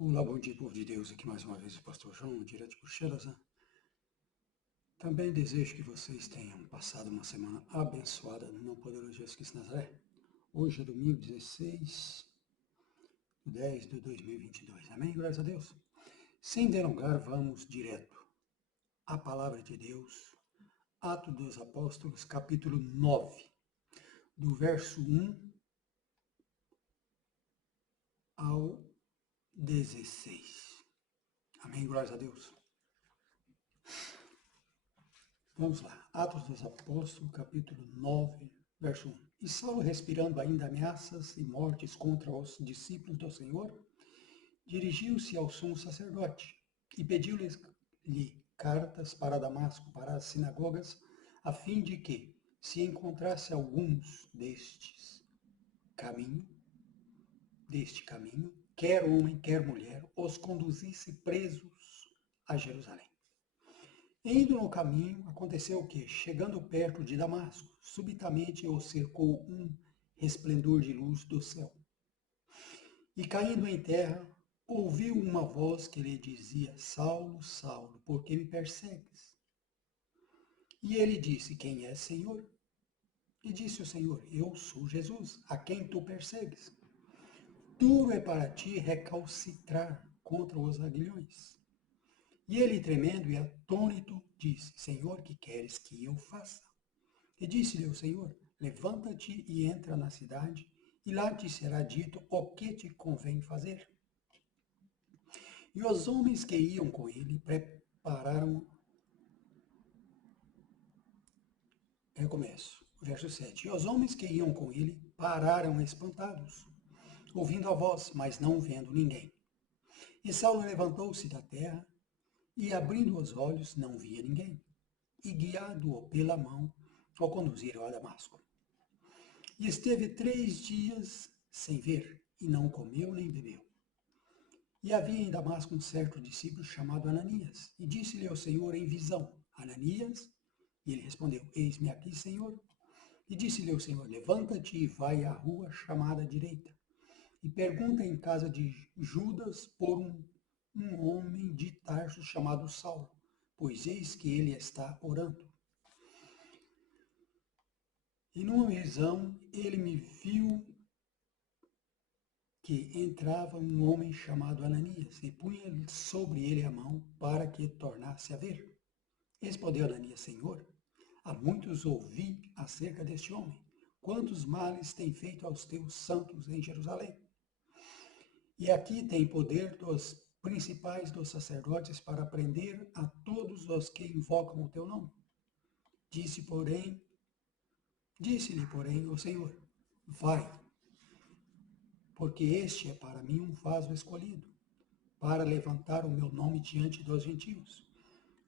Olá, bom dia, povo de Deus. Aqui mais uma vez o pastor João, direto de Bruxelas. Também desejo que vocês tenham passado uma semana abençoada no poderoso Jesus Cristo de Nazaré. Hoje é domingo 16/10/2022. Amém? Graças a Deus. Sem delongar, vamos direto à palavra de Deus. Atos dos Apóstolos, capítulo 9, do verso 1 ao 16. Amém? Glórias a Deus. Vamos lá. Atos dos Apóstolos, capítulo 9, verso 1. E Saulo, respirando ainda ameaças e mortes contra os discípulos do Senhor, dirigiu-se ao sumo sacerdote e pediu-lhe cartas para Damasco, para as sinagogas, a fim de que, se encontrasse alguns deste caminho, quer homem, quer mulher, os conduzisse presos a Jerusalém. Indo no caminho, aconteceu que, chegando perto de Damasco, subitamente o cercou um resplendor de luz do céu. E caindo em terra, ouviu uma voz que lhe dizia: Saulo, Saulo, por que me persegues? E ele disse: Quem és, Senhor? E disse o Senhor: Eu sou Jesus, a quem tu persegues. Duro é para ti recalcitrar contra os aguilhões. E ele, tremendo e atônito, disse: Senhor, que queres que eu faça? E disse-lhe o Senhor: Levanta-te e entra na cidade, e lá te será dito o que te convém fazer. E os homens que iam com ele prepararam. Recomeço, verso 7. E os homens que iam com ele pararam espantados, ouvindo a voz, mas não vendo ninguém. E Saulo levantou-se da terra, e abrindo os olhos, não via ninguém. E guiado-o pela mão, o conduziram a Damasco. E esteve 3 dias sem ver, e não comeu nem bebeu. E havia em Damasco um certo discípulo chamado Ananias, e disse-lhe ao Senhor em visão: Ananias? E ele respondeu: Eis-me aqui, Senhor. E disse-lhe o Senhor: Levanta-te e vai à rua chamada direita, e pergunta em casa de Judas por um homem de Tarso chamado Saulo, pois eis que ele está orando. E numa visão ele me viu que entrava um homem chamado Ananias, e punha sobre ele a mão para que tornasse a ver. Respondeu Ananias: Senhor, há muitos ouvi acerca deste homem, quantos males tem feito aos teus santos em Jerusalém. E aqui tem poder dos principais dos sacerdotes para prender a todos os que invocam o teu nome. Disse-lhe, porém, o Senhor: Vai, porque este é para mim um vaso escolhido, para levantar o meu nome diante dos gentios,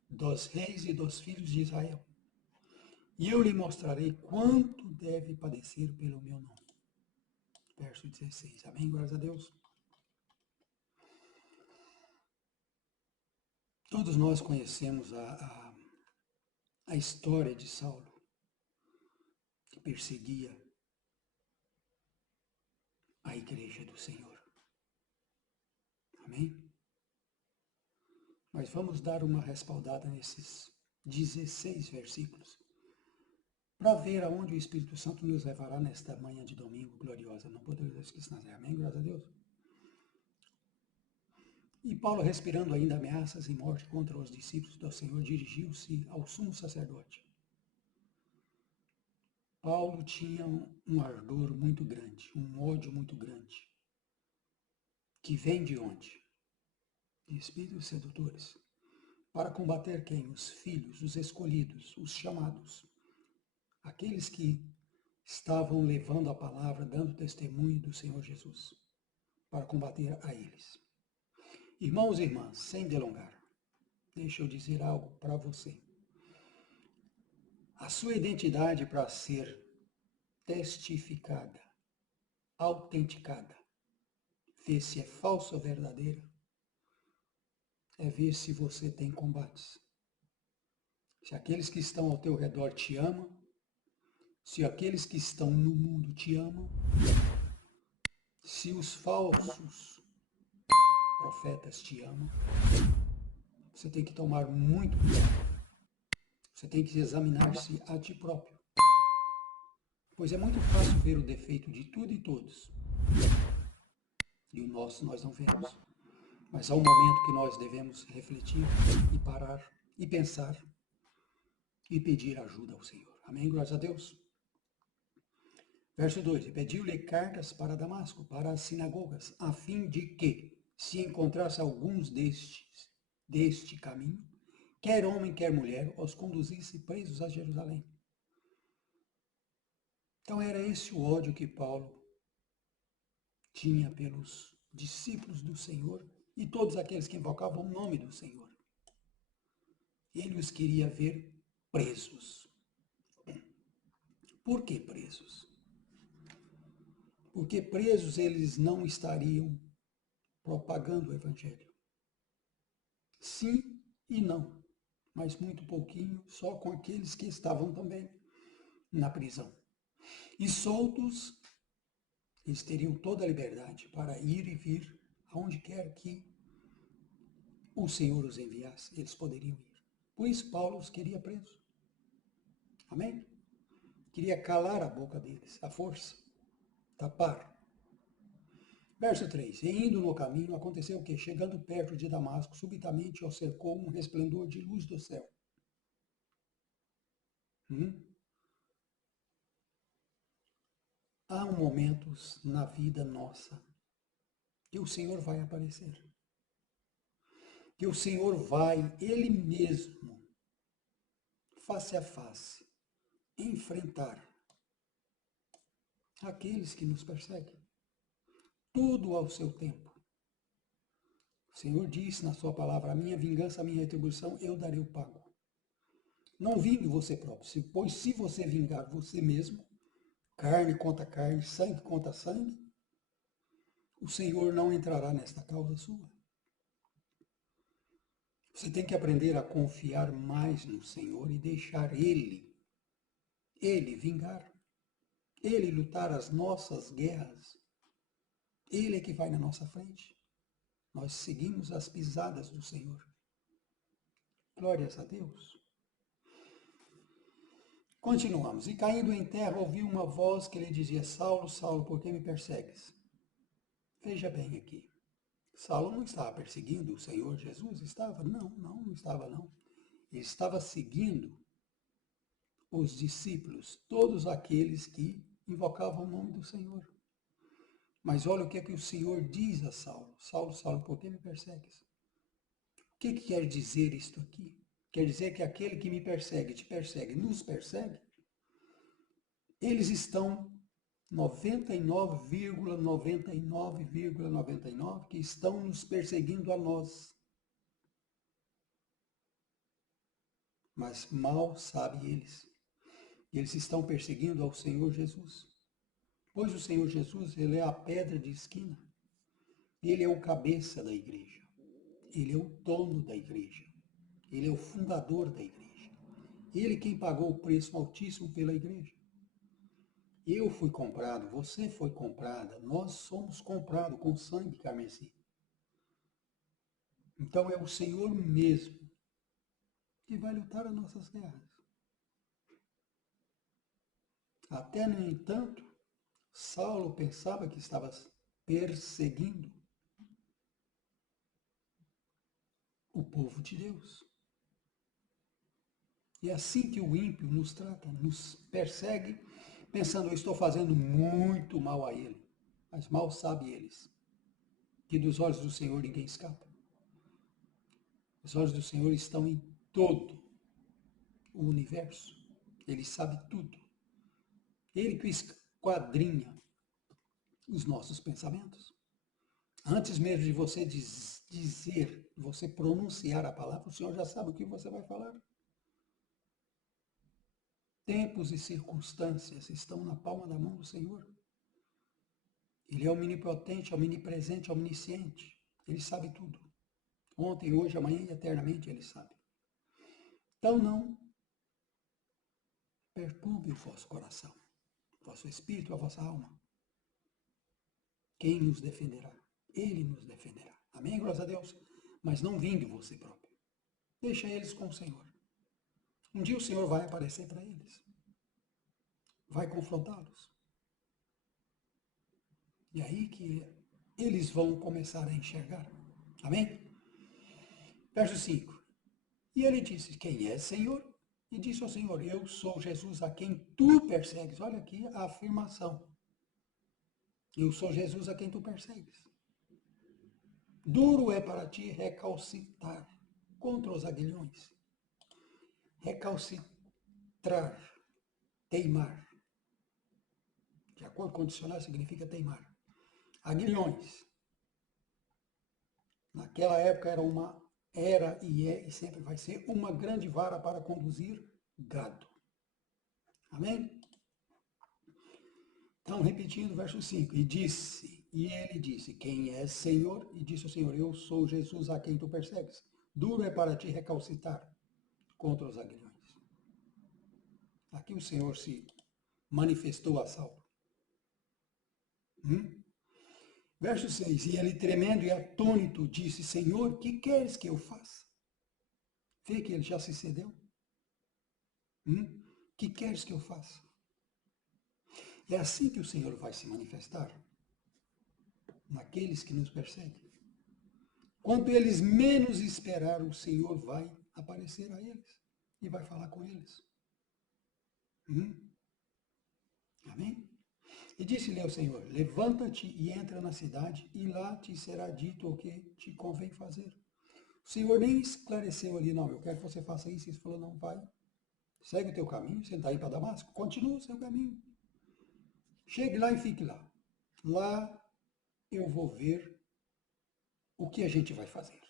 dos reis e dos filhos de Israel. E eu lhe mostrarei quanto deve padecer pelo meu nome. Verso 16. Amém? Glórias a Deus. Todos nós conhecemos a história de Saulo, que perseguia a igreja do Senhor. Amém? Mas vamos dar uma respaldada nesses 16 versículos, para ver aonde o Espírito Santo nos levará nesta manhã de domingo gloriosa, no poder de Jesus Cristo Nazaré. Amém? Glória a Deus. E Paulo, respirando ainda ameaças e morte contra os discípulos do Senhor, dirigiu-se ao sumo sacerdote. Paulo tinha um ardor muito grande, um ódio muito grande, que vem de onde? De espíritos sedutores. Para combater quem? Os filhos, os escolhidos, os chamados. Aqueles que estavam levando a palavra, dando testemunho do Senhor Jesus. Para combater a eles. Irmãos e irmãs, sem delongar, deixa eu dizer algo para você. A sua identidade para ser testificada, autenticada, ver se é falsa ou verdadeira, é ver se você tem combates. Se aqueles que estão ao teu redor te amam, se aqueles que estão no mundo te amam, se os falsos profetas te amam, você tem que tomar muito cuidado. Você tem que examinar-se a ti próprio. Pois é muito fácil ver o defeito de tudo e todos. E o nosso nós não vemos. Mas há um momento que nós devemos refletir e parar e pensar e pedir ajuda ao Senhor. Amém? Glória a Deus. Verso 2. E pediu-lhe cartas para Damasco, para as sinagogas, a fim de que, se encontrasse alguns deste caminho, quer homem, quer mulher, os conduzisse presos a Jerusalém. Então era esse o ódio que Paulo tinha pelos discípulos do Senhor e todos aqueles que invocavam o nome do Senhor. Ele os queria ver presos. Por que presos? Porque presos eles não estariam propagando o Evangelho. Sim e não, mas muito pouquinho, só com aqueles que estavam também na prisão. E soltos, eles teriam toda a liberdade para ir e vir aonde quer que o Senhor os enviasse, eles poderiam ir. Por isso Paulo os queria presos. Amém? Queria calar a boca deles, a força, tapar. Verso 3. E indo no caminho, aconteceu que, chegando perto de Damasco, subitamente o cercou um resplendor de luz do céu. Há momentos na vida nossa que o Senhor vai aparecer. Que o Senhor vai, Ele mesmo, face a face, enfrentar aqueles que nos perseguem. Tudo ao seu tempo. O Senhor disse na sua palavra, a minha vingança, a minha retribuição, eu darei o pago. Não vingue você próprio, pois se você vingar você mesmo, carne contra carne, sangue contra sangue, o Senhor não entrará nesta causa sua. Você tem que aprender a confiar mais no Senhor e deixar Ele vingar, Ele lutar as nossas guerras. Ele é que vai na nossa frente. Nós seguimos as pisadas do Senhor. Glórias a Deus. Continuamos. E caindo em terra, ouviu uma voz que lhe dizia, Saulo, Saulo, por que me persegues? Veja bem aqui. Saulo não estava perseguindo o Senhor Jesus? Estava? Não estava não. Ele estava seguindo os discípulos, todos aqueles que invocavam o nome do Senhor. Mas olha o que é que o Senhor diz a Saulo. Saulo, Saulo, por que me persegues? O que quer dizer isto aqui? Quer dizer que aquele que me persegue, te persegue, nos persegue? Eles estão 99,99,99 que estão nos perseguindo a nós. Mas mal sabem eles estão perseguindo ao Senhor Jesus. Pois o Senhor Jesus, ele é a pedra de esquina. Ele é o cabeça da igreja. Ele é o dono da igreja. Ele é o fundador da igreja. Ele quem pagou o preço altíssimo pela igreja. Eu fui comprado, você foi comprada, nós somos comprados com sangue carmesim. Então é o Senhor mesmo que vai lutar as nossas guerras. Até, no entanto, Saulo pensava que estava perseguindo o povo de Deus. E é assim que o ímpio nos trata, nos persegue, pensando, eu estou fazendo muito mal a ele. Mas mal sabem eles que dos olhos do Senhor ninguém escapa. Os olhos do Senhor estão em todo o universo. Ele sabe tudo. Ele que esquadrinha os nossos pensamentos. Antes mesmo de você dizer, você pronunciar a palavra, o Senhor já sabe o que você vai falar. Tempos e circunstâncias estão na palma da mão do Senhor. Ele é omnipotente, omnipresente, omnisciente. Ele sabe tudo. Ontem, hoje, amanhã e eternamente Ele sabe. Então não perturbe o vosso coração, o vosso espírito, a vossa alma. Quem nos defenderá? Ele nos defenderá. Amém? Glória a Deus. Mas não vingue você próprio. Deixa eles com o Senhor. Um dia o Senhor vai aparecer para eles. Vai confrontá-los. E aí que eles vão começar a enxergar. Amém? Verso 5. E ele disse, quem é, Senhor? E disse ao Senhor, eu sou Jesus a quem tu persegues. Olha aqui a afirmação. Eu sou Jesus a quem tu persegues. Duro é para ti recalcitrar contra os aguilhões. Recalcitrar, teimar. De acordo com o dicionário, significa teimar. Aguilhões. Naquela época era e é e sempre vai ser uma grande vara para conduzir gado. Amém? Então, repetindo o verso 5. E ele disse, quem é Senhor? E disse o Senhor, eu sou Jesus a quem tu persegues. Duro é para ti recalcitar contra os aguilhões. Aqui o Senhor se manifestou a Saulo. Verso 6. E ele, tremendo e atônito, disse, Senhor, que queres que eu faça? Vê que ele já se cedeu. Que queres que eu faça? É assim que o Senhor vai se manifestar naqueles que nos perseguem. Quanto eles menos esperar, o Senhor vai aparecer a eles e vai falar com eles. Amém? E disse-lhe ao Senhor, levanta-te e entra na cidade, e lá te será dito o que te convém fazer. O Senhor nem esclareceu ali, não, eu quero que você faça isso. Ele falou, não, vai, segue o teu caminho, você está aí para Damasco, continua o seu caminho. Chegue lá e fique lá. Lá eu vou ver o que a gente vai fazer.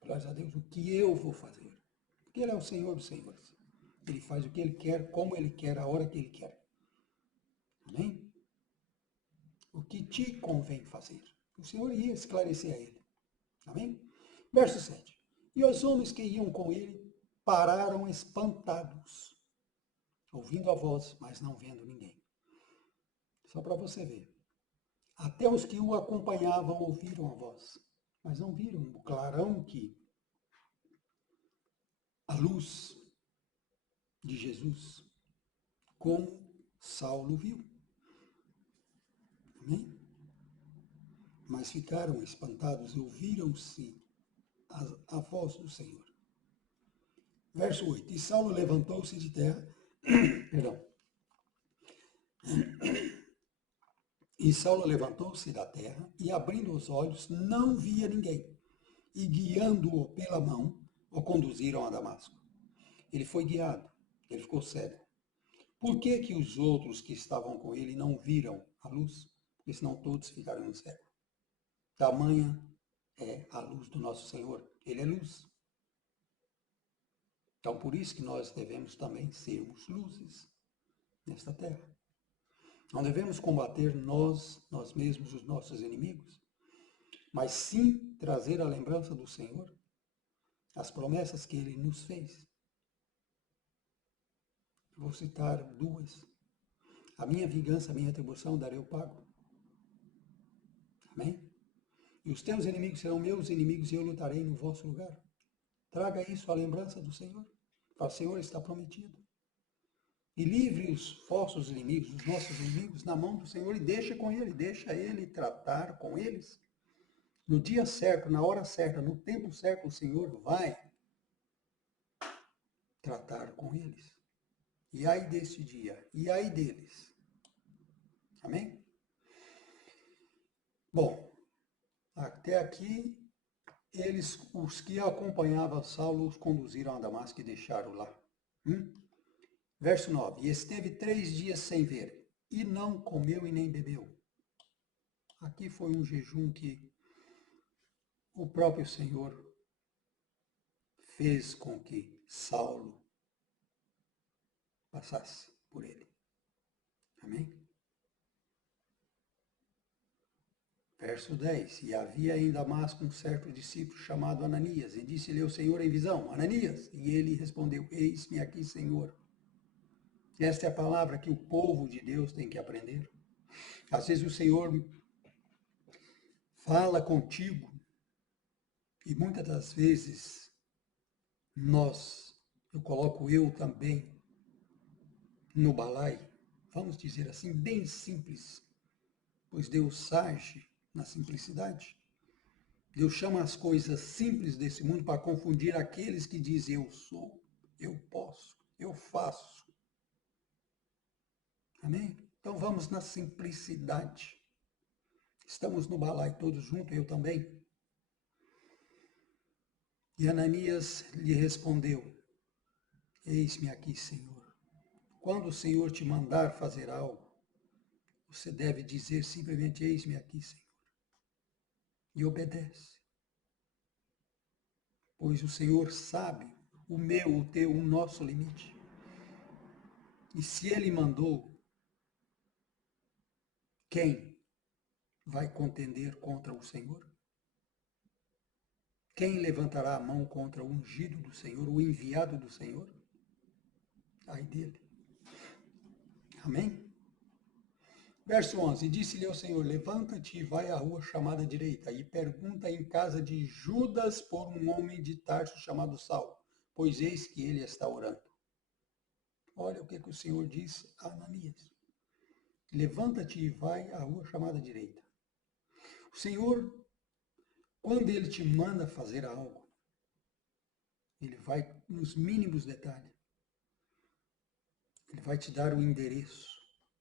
Glória a Deus, o que eu vou fazer. Porque Ele é o Senhor dos Senhores. Ele faz o que Ele quer, como Ele quer, a hora que Ele quer. Amém? O que te convém fazer. O Senhor ia esclarecer a ele. Amém? Verso 7. E os homens que iam com ele pararam espantados, ouvindo a voz, mas não vendo ninguém. Só para você ver. Até os que o acompanhavam ouviram a voz, mas não viram o clarão que a luz de Jesus, como Saulo viu. Amém? Mas ficaram espantados e ouviram-se a voz do Senhor. Verso 8. E Saulo levantou-se de terra, perdão. E Saulo levantou-se da terra e, abrindo os olhos, não via ninguém. E, guiando-o pela mão, o conduziram a Damasco. Ele foi guiado, ele ficou cego. Por que que os outros que estavam com ele não viram a luz? Porque senão todos ficariam cegos. Tamanha é a luz do nosso Senhor. Ele é luz. Então, por isso que nós devemos também sermos luzes nesta terra. Não devemos combater nós mesmos, os nossos inimigos, mas sim trazer a lembrança do Senhor, as promessas que Ele nos fez. Vou citar duas. A minha vingança, a minha retribuição, darei o pago. Amém? E os teus inimigos serão meus inimigos e eu lutarei no vosso lugar. Traga isso à lembrança do Senhor. O Senhor está prometido. E livre os vossos inimigos, os nossos inimigos, na mão do Senhor e deixa com Ele, deixa Ele tratar com eles. No dia certo, na hora certa, no tempo certo, o Senhor vai tratar com eles. E ai desse dia, e ai deles. Amém? Bom, até aqui, os que acompanhavam Saulo, os conduziram a Damasco e deixaram lá. Verso 9. E esteve 3 dias sem ver, e não comeu e nem bebeu. Aqui foi um jejum que o próprio Senhor fez com que Saulo passasse por ele. Amém? Verso 10. E havia em Damasco um certo discípulo chamado Ananias, e disse-lhe ao Senhor em visão, Ananias, e ele respondeu, eis-me aqui, Senhor. Esta é a palavra que o povo de Deus tem que aprender. Às vezes o Senhor fala contigo E muitas das vezes eu coloco eu também no balaio, vamos dizer assim, bem simples, pois Deus age na simplicidade. Deus chama as coisas simples desse mundo para confundir aqueles que dizem eu sou, eu posso, eu faço. Amém? Então vamos na simplicidade. Estamos no balaio todos juntos, eu também. E Ananias lhe respondeu: Eis-me aqui, Senhor. Quando o Senhor te mandar fazer algo, você deve dizer simplesmente: Eis-me aqui, Senhor. E obedece. Pois o Senhor sabe o meu, o teu, o nosso limite. E se Ele mandou, quem vai contender contra o Senhor? Quem levantará a mão contra o ungido do Senhor, o enviado do Senhor? Ai dele. Amém? Verso 11, disse-lhe ao Senhor, levanta-te e vai à rua chamada direita, e pergunta em casa de Judas por um homem de Tarso chamado Saulo, pois eis que ele está orando. Olha o que o Senhor diz a Ananias. Levanta-te e vai à rua chamada direita. O Senhor, quando Ele te manda fazer algo, Ele vai nos mínimos detalhes. Ele vai te dar o endereço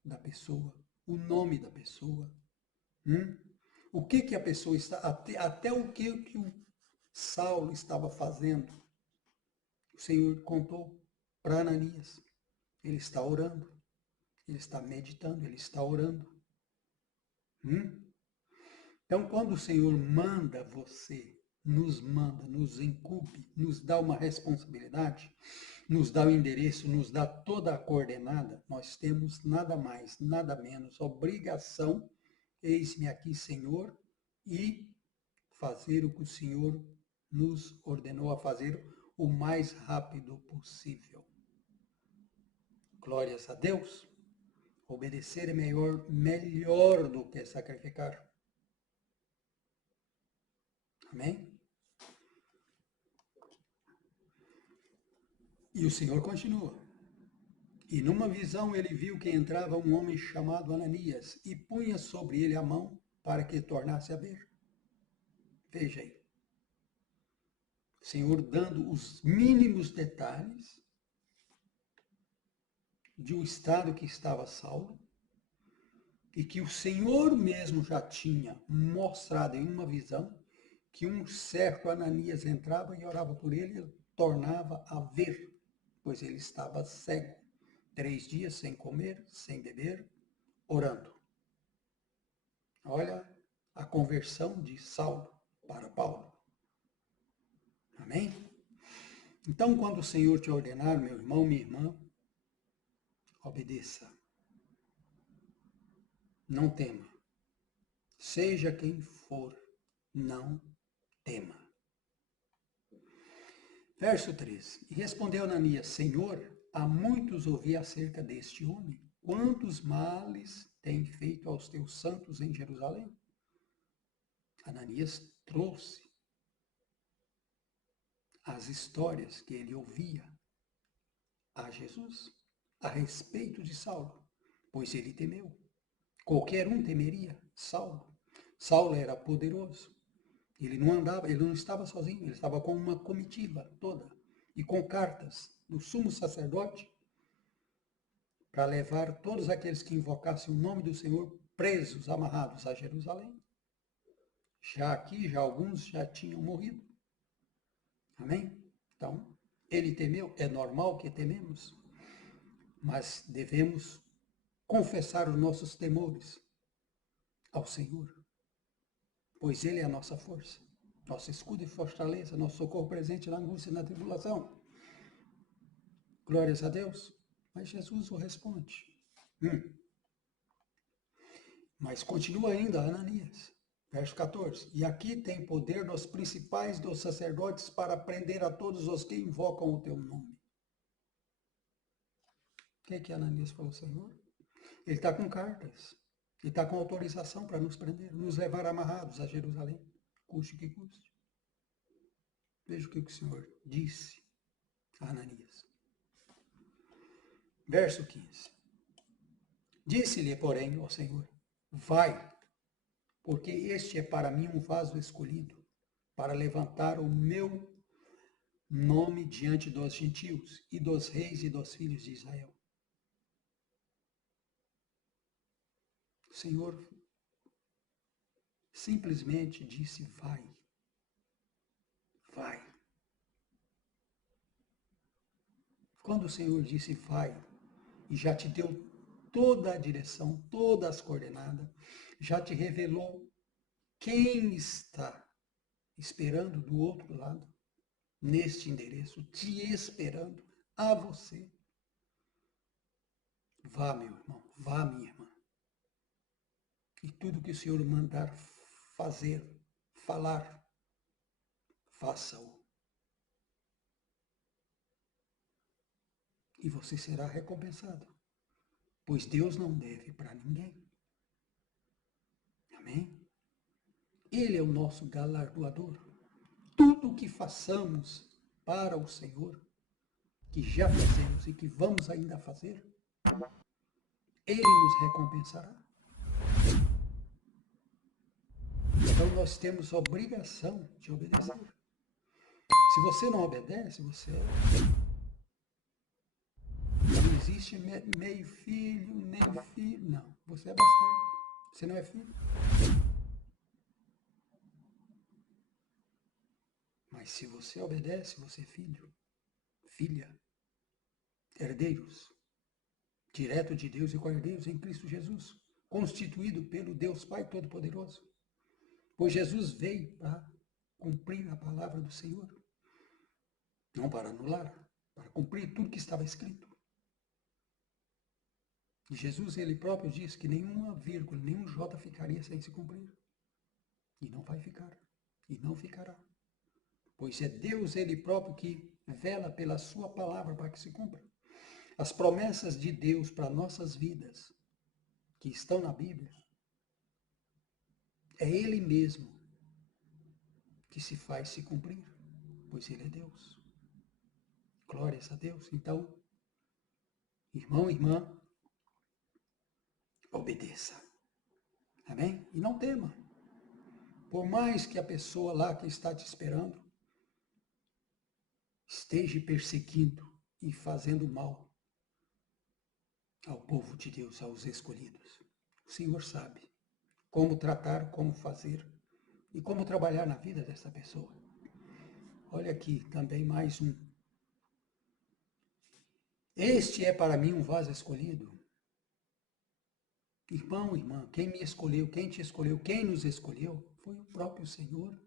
da pessoa, o nome da pessoa. O que a pessoa está, até o que o Saulo estava fazendo. O Senhor contou para Ananias. Ele está orando, ele está meditando, ele está orando. Então, quando o Senhor manda você, nos incumbe, nos dá uma responsabilidade, nos dá o endereço, nos dá toda a coordenada, nós temos nada mais, nada menos, obrigação, eis-me aqui, Senhor, e fazer o que o Senhor nos ordenou a fazer o mais rápido possível. Glórias a Deus. Obedecer é melhor do que sacrificar. Amém? E o Senhor continua. E numa visão ele viu que entrava um homem chamado Ananias e punha sobre ele a mão para que tornasse a ver. Veja aí. O Senhor dando os mínimos detalhes de um estado que estava Saulo e que o Senhor mesmo já tinha mostrado em uma visão que um certo Ananias entrava e orava por ele e tornava a ver, pois ele estava cego. 3 dias sem comer, sem beber, orando. Olha a conversão de Saulo para Paulo. Amém? Então, quando o Senhor te ordenar, meu irmão, minha irmã, obedeça. Não tema. Seja quem for, não tema. Verso 13. E respondeu Ananias, Senhor, há muitos ouvi acerca deste homem. Quantos males tem feito aos teus santos em Jerusalém? Ananias trouxe as histórias que ele ouvia a Jesus a respeito de Saulo, pois ele temeu. Qualquer um temeria Saulo. Saulo era poderoso. Ele não estava sozinho, ele estava com uma comitiva toda e com cartas do sumo sacerdote para levar todos aqueles que invocassem o nome do Senhor presos, amarrados a Jerusalém. Já alguns já tinham morrido. Amém? Então, ele temeu, é normal que tememos, mas devemos confessar os nossos temores ao Senhor, pois Ele é a nossa força, nosso escudo e fortaleza, nosso socorro presente na angústia e na tribulação. Glórias a Deus. Mas Jesus o responde. Mas continua ainda Ananias. Verso 14. E aqui tem poder dos principais dos sacerdotes para prender a todos os que invocam o teu nome. O que Ananias falou, Senhor? Ele está com cartas. Ele está com autorização para nos prender, nos levar amarrados a Jerusalém, custe o que custe. Veja o que o Senhor disse a Ananias. Verso 15. Disse-lhe, porém, ó Senhor, vai, porque este é para mim um vaso escolhido, para levantar o meu nome diante dos gentios e dos reis e dos filhos de Israel. O Senhor simplesmente disse, vai, vai. Quando o Senhor disse, vai, e já te deu toda a direção, todas as coordenadas, já te revelou quem está esperando do outro lado, neste endereço, te esperando, a você. Vá, meu irmão, vá, minha irmã. E tudo que o Senhor mandar fazer, falar, faça-o. E você será recompensado, pois Deus não deve para ninguém. Amém? Ele é o nosso galardoador. Tudo o que façamos para o Senhor, que já fazemos e que vamos ainda fazer, Ele nos recompensará. Então nós temos a obrigação de obedecer. Se você não obedece, você não existe meio filho, nem filho. Não, você é bastardo. Você não é filho. Mas se você obedece, você é filho, filha, herdeiros, direto de Deus e co-herdeiros em Cristo Jesus, constituído pelo Deus Pai Todo-Poderoso. Pois Jesus veio para cumprir a palavra do Senhor, não para anular, para cumprir tudo que estava escrito. E Jesus, ele próprio disse que nenhuma vírgula, nenhum J ficaria sem se cumprir. E não vai ficar, e não ficará. Pois é Deus, ele próprio, que vela pela sua palavra para que se cumpra. As promessas de Deus para nossas vidas, que estão na Bíblia, é Ele mesmo que se faz se cumprir, pois Ele é Deus. Glórias a Deus. Então, irmão, irmã, obedeça. Amém? E não tema. Por mais que a pessoa lá que está te esperando esteja perseguindo e fazendo mal ao povo de Deus, aos escolhidos, o Senhor sabe como tratar, como fazer e como trabalhar na vida dessa pessoa. Olha aqui também mais um. Este é para mim um vaso escolhido. Irmão, irmã, quem me escolheu, quem te escolheu, quem nos escolheu, foi o próprio Senhor.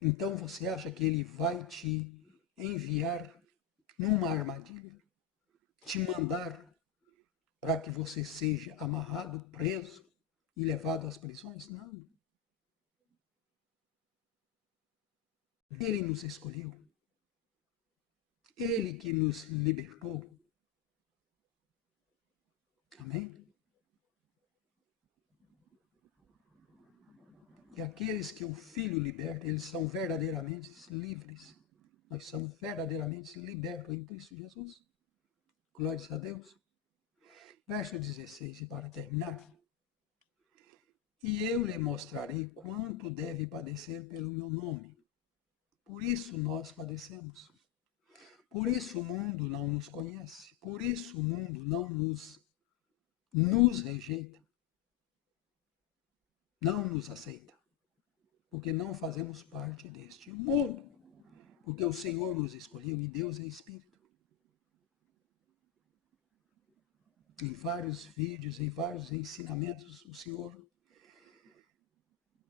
Então você acha que Ele vai te enviar numa armadilha? Te mandar para que você seja amarrado, preso e levado às prisões? Não. Ele nos escolheu. Ele que nos libertou. Amém? E aqueles que o Filho liberta, eles são verdadeiramente livres. Nós somos verdadeiramente libertos em Cristo Jesus. Glórias a Deus. Verso 16, e para terminar. E eu lhe mostrarei quanto deve padecer pelo meu nome. Por isso nós padecemos. Por isso o mundo não nos conhece. Por isso o mundo não nos rejeita. Não nos aceita. Porque não fazemos parte deste mundo. Porque o Senhor nos escolheu e Deus é Espírito. Em vários vídeos, em vários ensinamentos, o Senhor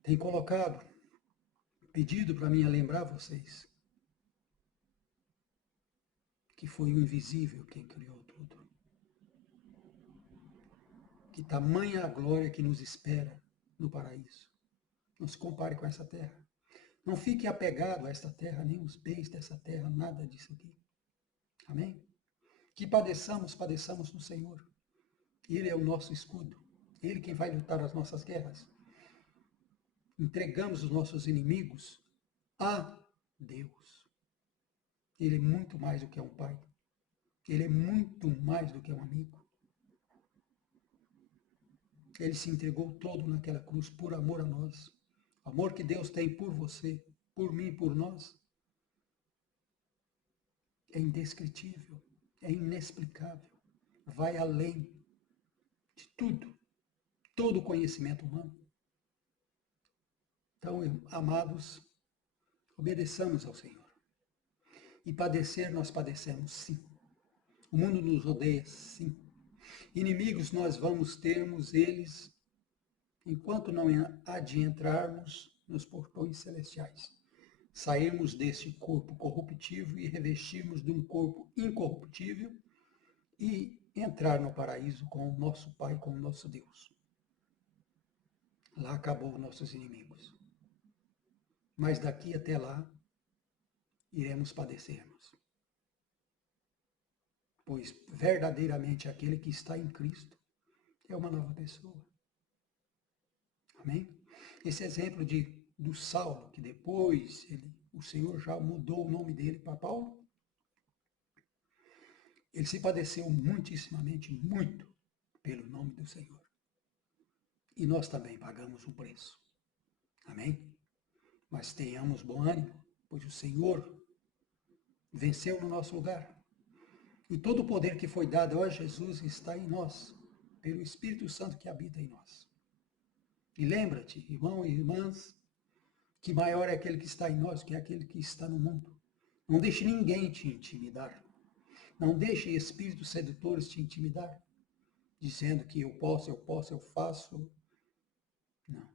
tem colocado, pedido para mim a lembrar vocês, que foi o invisível quem criou tudo. Que tamanha a glória que nos espera no paraíso. Não se compare com essa terra. Não fique apegado a esta terra, nem os bens dessa terra, nada disso aqui. Amém? Que padeçamos no Senhor. Ele é o nosso escudo. Ele quem vai lutar as nossas guerras. entregamos os nossos inimigos a Deus. Ele é muito mais do que um pai. Ele é muito mais do que um amigo. Ele se entregou todo naquela cruz por amor a nós. O amor que Deus tem por você, por mim, por nós, é indescritível, é inexplicável. Vai além de tudo, todo conhecimento humano. Então, amados, obedeçamos ao Senhor. E padecer, nós padecemos, sim. O mundo nos odeia, sim. Inimigos nós vamos termos eles enquanto não adentrarmos nos portões celestiais. Sairmos desse corpo corruptível e revestirmos de um corpo incorruptível e entrar no paraíso com o nosso Pai, com o nosso Deus. Lá acabou os nossos inimigos. Mas daqui até lá, iremos padecermos. Pois verdadeiramente aquele que está em Cristo é uma nova pessoa. Amém? Esse exemplo do Saulo, que depois o Senhor já mudou o nome dele para Paulo, ele se padeceu muitíssimamente, muito, pelo nome do Senhor. E nós também pagamos um preço. Amém? Mas tenhamos bom ânimo, pois o Senhor venceu no nosso lugar. E todo o poder que foi dado a Jesus está em nós, pelo Espírito Santo que habita em nós. E lembra-te, irmão e irmãs, que maior é aquele que está em nós que é aquele que está no mundo. Não deixe ninguém te intimidar. Não deixe espíritos sedutores te intimidar, dizendo que eu posso, eu faço. Não.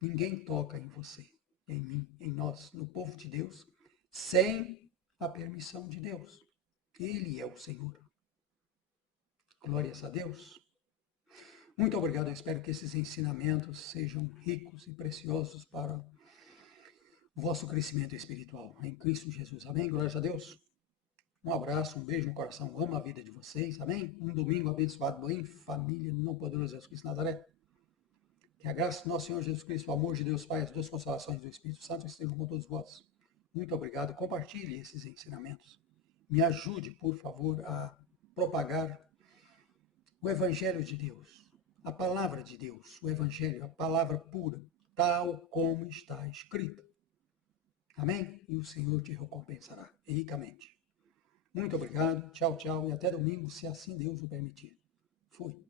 Ninguém toca em você, em mim, em nós, no povo de Deus, sem a permissão de Deus. Ele é o Senhor. Glórias a Deus. Muito obrigado. Eu espero que esses ensinamentos sejam ricos e preciosos para o vosso crescimento espiritual em Cristo Jesus. Amém? Glórias a Deus. Um abraço, um beijo no coração. Amo a vida de vocês. Amém? Um domingo abençoado em família, no poderoso Jesus Cristo de Nazaré. Que a graça do nosso Senhor Jesus Cristo, o amor de Deus Pai, as duas consolações do Espírito Santo estejam com todos vós. Muito obrigado. Compartilhe esses ensinamentos. Me ajude, por favor, a propagar o Evangelho de Deus, a palavra de Deus, o Evangelho, a palavra pura, tal como está escrita. Amém? E o Senhor te recompensará ricamente. Muito obrigado, tchau, tchau, e até domingo, se assim Deus o permitir. Fui.